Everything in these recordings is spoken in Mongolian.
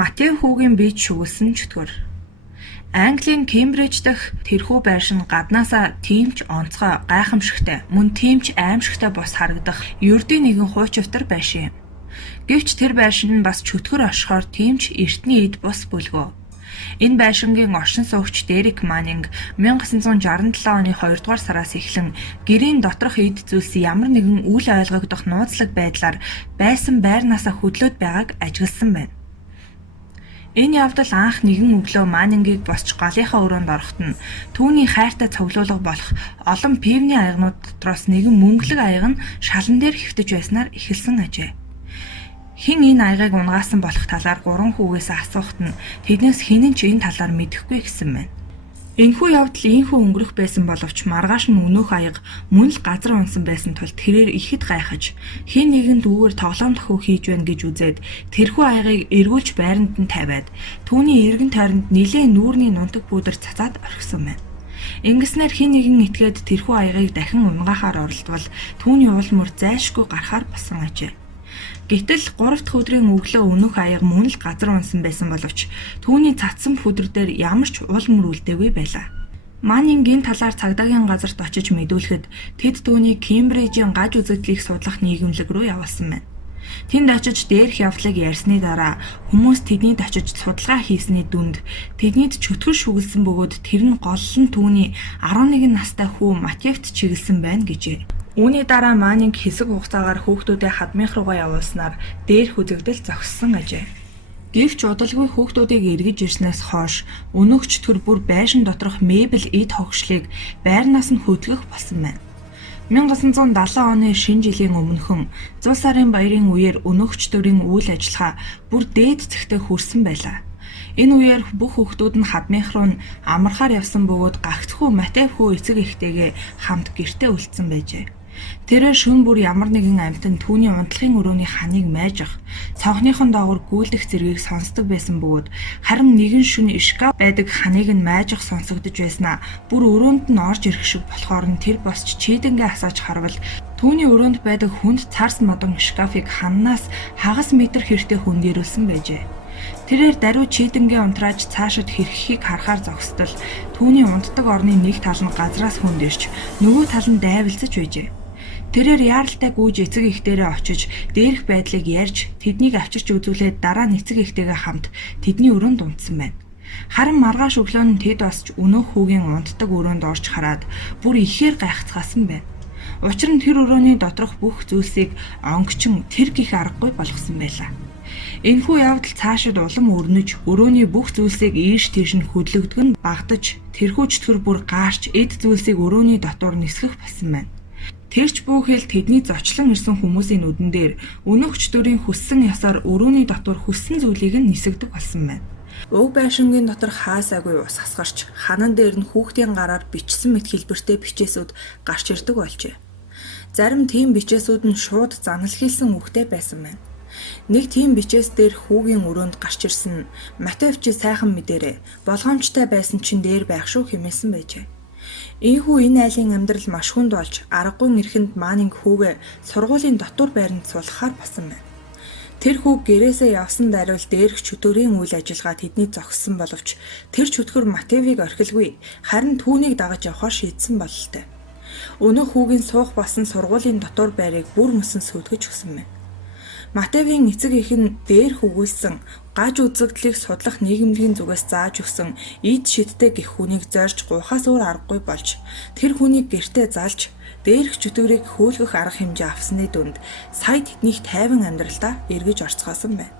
Матеw хүүгийн биед шүглсэн чөтгөр. Английн Кембриж дахь тэрхүү байшин гаднаасаа тиймч онцгой, гайхамшигтай, мөн тиймч аимшигтай бос харагдах ердийн нэгэн хуучвтар байшин юм. Гэвч тэр байшин нь бас чөтгөр оршихоор тиймч эртний эд бус бүлгөө. Энэ байшингийн оршин суугч Дерек Маннинг 1967 оны 2 дугаар сараас эхлэн гэрийн доторх эд зүйлс ямар нэгэн үл ойлгогдох нууцлаг байдлаар байсан байрнаасаа хөдлөөд байгааг ажигласан байна. Энэ явдал анх нэгэн өглөө Маннингийг босч голынхаа өрөөнд ороход нь түүний хайртай цуглуулга болох олон пивний аягнууд дотроос нэгэн мөнгөлөг аяг нь шалан дээр хэвтэж байснаар эхэлсэн ажээ. Хэн энэ аягыг унгаасан болох талаар гурван хүүгээс асуухт нь тэднээс хэн нь ч энэ талаар мэдэхгүй гэсэн байна. Энэхүү явдал ийхүү өнгөрөх байсан боловч маргааш нь өнөөх аяг мөн л газар унсан байсан тул тэрээр ихэд гайхаж хэн нэгэн дүүгээр тоглоом төхөө хийж байна гэж үзээд тэрхүү аягыг эргүүлж байранд нь тавиад түүний эргэн тойронд нилээн нүүрний нунтаг бүүдэр цацаад орхисон байна. Ингэснээр хэн нэгэн итгээд тэрхүү аягыг дахин унгаахаар оролдвол түүний уул мөр зайлшгүй гарахаар болсон ажээ. Гэтэл 3 дахь өдрийн өглөө өнөөх аяг мөн л газар унсан байсан боловч түүний цацсан бүдэр дээр ямар ч уул мөр үлдээгүй байлаа. Маннинг энэ талаар цагдаагийн газарт очиж мэдүүлэхэд тэд түүнийг Кембрижийн гаж үзэгдлийг судлах нийгэмлэг рүү явуулсан байна. Тэнд очиж дээрх явдлыг ярьсны дараа хүмүүс тэднийд очиж судалгаа хийсний дүнд тэднийд чөтгөр шүглсэн бөгөөд тэр нь голлон түүний 11 настай хүү Матевт чиглэсэн байна гэжээ. Үүний дараа Маннинг хэсэг хугацаагаар хүүхдүүдээ хадмынх руугаа явуулснаар дээрх үзэгдэл зогссон ажээ. Гэвч удалгүй хүүхдүүдийг эргэж ирснээс хойш өнөөх чөтгөр бүр байшин доторх мебель эд хогшлыг байрнаас нь хөдөлгөх болсон байна. 1970 оны шинэ жилийн өмнөхөн Зул сарын баярын үеэр өнөөх чөтгөрийн үйл ажиллагаа бүр дээд зэгтээ хүрсэн байлаа. Энэ үеэр бүх хүүхдүүд нь хадмынх руу амархаар явсан бөгөөд гагцхүү Матеw хүү эцэг эхтэйгээ хамт гэртээ үлдсэн байжээ. Тэрээр шөнө бүр ямар нэгэн амьтан түүний унтлагын өрөөний ханыг майжах, цонхныхон доогуур гүйлдэх зэргийг сонсдог байсан бөгөөд харин нэгэн шөнө шкаф байдаг ханыг нь майжах сонсогдож байснаа бүр өрөөнд нь орж ирэх шиг болохоор нь тэр босч чийдэнгээ асааж харвал түүний өрөөнд байдаг хүнд царс модон шкафыг ханнаас хагас метр хэртэй хөндөрүүлсэн байжээ. Тэрээр даруй чийдэнгээ унтрааж цаашид хэрххийг харахаар зогсдол түүний унтдаг орны нэг тал нь газраас хөндөрч нөгөө тал нь дайвалзаж байжээ. Тэрээр яаралтай гүйж эцэг эхтэрээ очиж дээрх байдлыг ярьж тэднийг авчирч үзүүлээд дараа нь эцэг эхтэйгээ хамт тэдний өрөөнд унтсан байна. Харин маргааш өглөө нь тэд босч өнөөх хүүгийн унтдаг өрөөнд орж хараад бүр ихээр гайхацгаасан байна. Учир нь тэр өрөөний доторх бүх зүйлсийг онгочин тэр гих аргагүй болгосон байлаа. Энэхүү явдал цаашид улам өрнөж өрөөний бүх зүйлсийг ийш тийш нь хөдлөгдөг нь багдаж тэрхүү чөтгөр бүр гаарч эд зүйлсийг өрөөний дотор нисгэх болсон байна. Тэрч бүхэл тэдний зочлон ирсэн хүмүүсийн нүдэн дээр өнөөх чөтгөрийн хүссэн ясаар өрөөний дотор хүссэн зүйлийг нь нисгдэг болсон байна. Уг байшингийн дотор хаасаагүй ус хасгарч ханан дээр нь хүүхдийн гараар бичсэн мэт хэлбэртэй бичээсүүд гарч ирдэг болжээ. Зарим тийм бичээсүүд нь шууд занал хийсэн үгтэй байсан байна. Нэг тийм бичээс дээр хүүгийн өрөөнд гарч ирсэн Матеw чи сайхан мэдээрээ болгоомжтой байсан чин дээр байх шүү хэмээсэн байжээ. Ийхүү энэ айлын амьдрал маш хүнд болж аргагүй нэрхэнд Маннинг хүүгээ сургуулийн дотор байранд суулгахаар болсон байна. Тэр хүүг гэрээсээ явсан даруйл дээрх чөтгөрийн үйл ажиллагаа тэдний зогссон боловч тэр чөтгөр Матевийг орхилгүй харин түүнийг дагаж явахаар шийдсэн бололтой. Өнөөх хүүгийн суух болсон сургуулийн дотор байрыг бүр мөсөн сүйтгэж өгсөн байна. Матевийн эцэг эх нь дээрх өгүүлсэн гаж үзэгдлийг судлах нийгэмлэгийн зүгээс зааж өгсөн эд шидтэй гэх хүнийг зорж гуйхаас өөр аргагүй болж тэр хүнийг гэртээ залж дээрх чөтгөрийг хөөлгөх арга хэмжээ авсны дүнд сая тэднийх тайван амьдралдаа эргэж орцгоосон байна.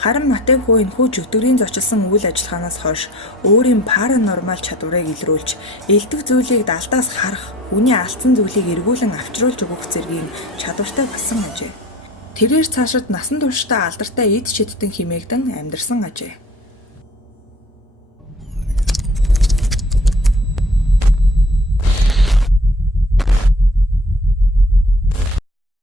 Харин Матеw хүү энэхүү чөтгөрийн зочлсон үйл ажиллагаанаас хойш өөрийн паранормал чадварыг илрүүлж элдв зүйлийг далдаас харах, хүний алдсан зүйлийг эргүүлэн авчруулж өгөх зэргийн чадвартай болсон ажээ. Тэрээр цаашид насан туршдаа алдартай эд шидтэн хэмээгдэн амьдарсан ажээ.